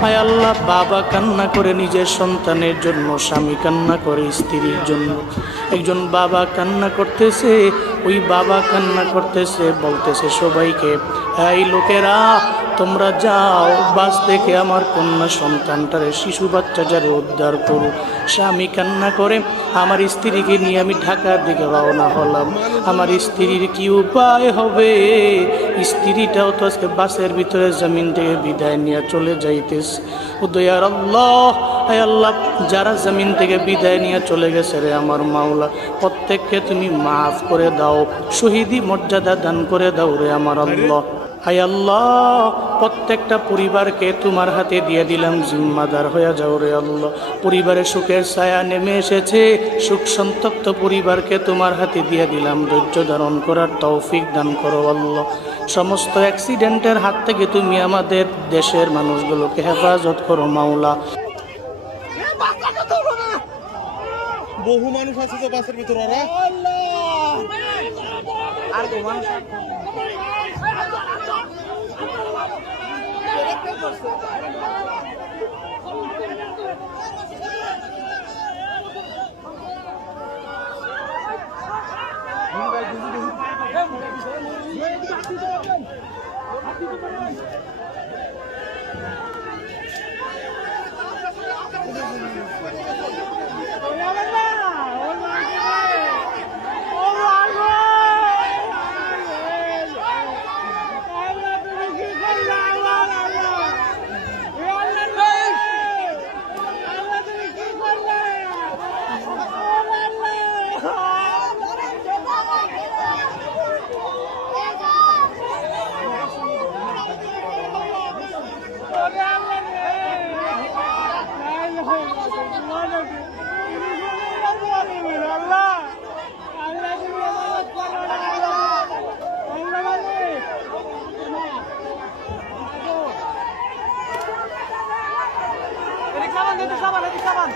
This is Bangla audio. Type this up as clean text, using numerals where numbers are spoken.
হায় আল্লাহ, বাবা কান্না করে নিজের সন্তানের জন্য, স্বামী কান্না করে স্ত্রীর জন্য। একজন বাবা কান্না করতেছে, ওই বাবা কান্না করতেছে, বলতেছে সবাইকে, এই লোকেরা তোমরা যাও বাস থেকে আমার কন্যা সন্তানটারে, শিশু বাচ্চাটারে উদ্ধার করো। স্বামী কান্না করে, আমার স্ত্রীকে নিয়ে আমি ঢাকার দিকে রওনা হলাম। আমার স্ত্রীর কি উপায় হবে? স্ত্রীটাও তো আজকে বাসের ভিতরে জমিন থেকে বিদায় নিয়ে চলে যাইতেছে। উদয়ার আল্লাহ, হায় আল্লাহ, যারা জমিন থেকে বিদায় নিয়ে চলে গেছে রে আমার মাওলা, প্রত্যেককে তুমি মাফ করে দাও, শহীদি মর্যাদা দান করে দাও রে আমার আল্লাহ। হায় আল্লাহ, প্রত্যেকটা পরিবারকে তোমার হাতে দিয়ে দিলাম, জিম্মাদার হয়ে যাও রে আল্লাহ। পরিবারে সুখের ছায়া নেমে এসেছে, সুখ সন্তপ্ত পরিবারকে তোমার হাতে দিয়ে দিলাম, ধৈর্য ধারণ করার তৌফিক দান করো আল্লাহ। সমস্ত অ্যাক্সিডেন্টের হাত থেকে তুমি আমাদের দেশের মানুষগুলোকে হেফাজত করো মাওলা। বহু মানুষ আছে তো বাসের ভিতরে, আর মানুষ সাবান